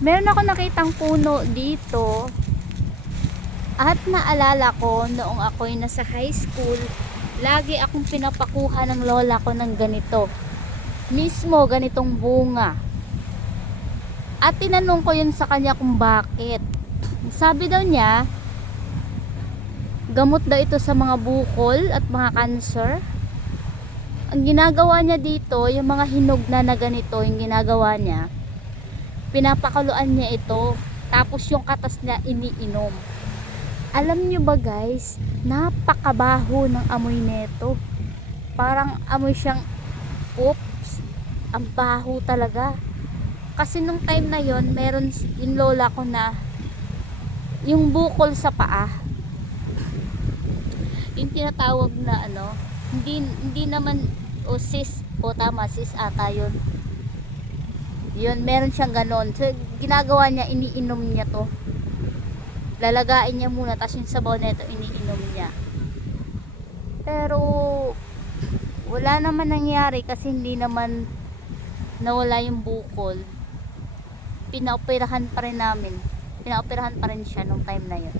Meron ako nakitang puno dito. At naalala ko noong ako'y nasa high school, lagi akong pinapakuha ng lola ko ng ganito. Mismo ganitong bunga. At tinanong ko yun sa kanya kung bakit. Sabi daw niya, gamot daw ito sa mga bukol at mga cancer. Ang ginagawa niya dito, yung mga hinog na na ganito, yung ginagawa niya, pinapakuluan niya ito. Tapos yung katas niya iniinom. Alam niyo ba guys, napakabaho ng amoy nito. Parang amoy siyang, oops, ang baho talaga. Kasi nung time na yon meron yung lola ko na yung bukol sa paa. Yung tinatawag na ano, hindi hindi naman o sis o tama sis ata yun. Yun, meron siyang ganon. So, ginagawa niya, iniinom niya to. Lalagain niya muna, tapos yung sabaw na ito, iniinom niya. Pero, wala naman nangyari kasi hindi naman nawala yung bukol. Pinaoperahan pa rin namin. Pinaoperahan pa rin siya nung time na yun.